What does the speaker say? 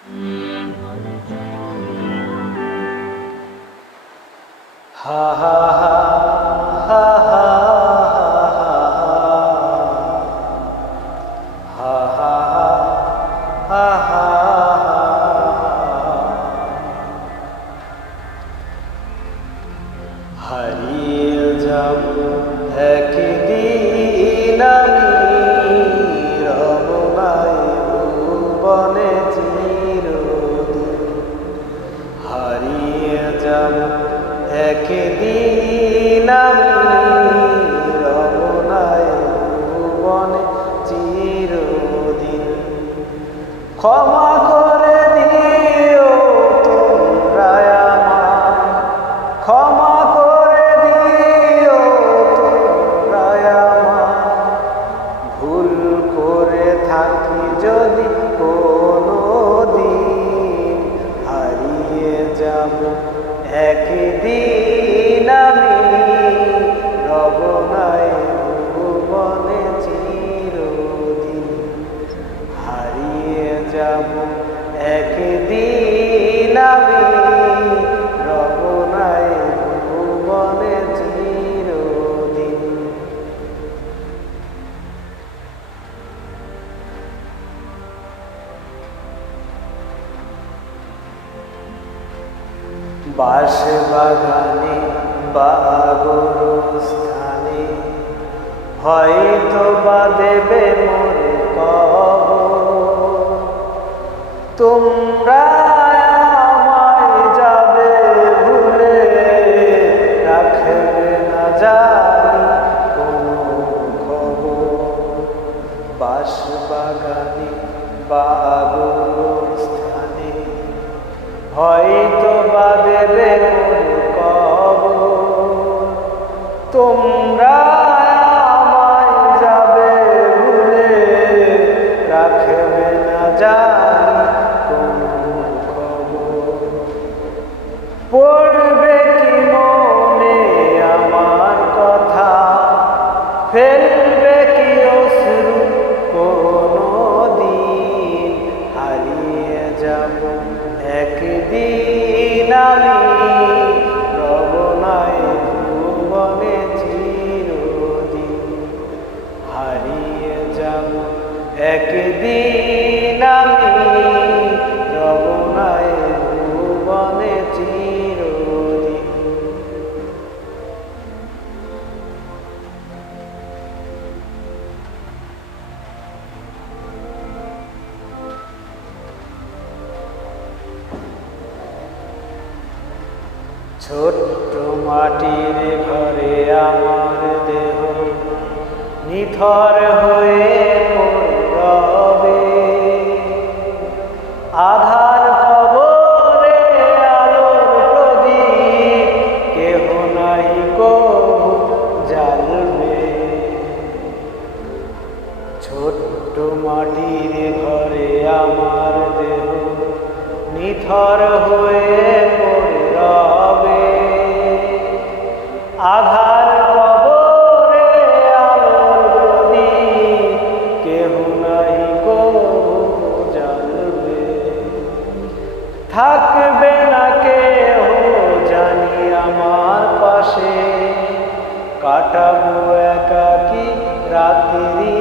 হা হা হা হা হা হা হা হা হা হারিয়ে যাব একদিন আমি রমনায় ভুবনে চিরদিন। হারিয়ে যাব একদিন আমি রমনায় ভুবনে চিরদিন। ক্ষমা করে দিও তোমরা আমায়, ক্ষমা করে দিও তোমরা আমায়, ভুল করে থাকি যদি কোনোদিন। হারিয়ে যাব একদিন আমি রমনায় ভুবনে চিরদিন। হারিয়ে যাব একদিন আমি রমনায় ভুবনে চিরদিন। বাঁশ বাগানে বা গোরস্থানে হয়তো বা দেবে মোরে কবর। তোমরা আমায় যাবে ভুলে, রাখবে না জানি কোনো খবর। বাঁশ বাগানে বা গোরস্থানে হয়তো বা দেবে মোরে কবর। তোমরা আমায় যাবে ভুলে, রাখবে না জানি কোনো খবর। পড়বে কি মনে আমার কথা, ফেলবে কি অশ্রু কোনোদিন। হারিয়ে যাব একদিন আমি রমনায় ভুবনে চিরদিন। হারিয়ে যাব একদিন আমি রমনায় ভুবনে চিরদিন। ছোট্ট মাটির ঘরে আমার দেহ নিথর হয়ে পড়বে। আধার কবরে আলোর প্রদীপ কেহ নাহি কবু জ্বালবে। ছোট্ট মাটির ঘরে আমার দেহ নিথর হয়ে পড়বে। আধার কবরে আলোর প্রদীপ কেহ নাহি কবু জ্বালবে। থাকবে না কেহ জানি আমার পাশে, কাটাবো একাকী রাত্রি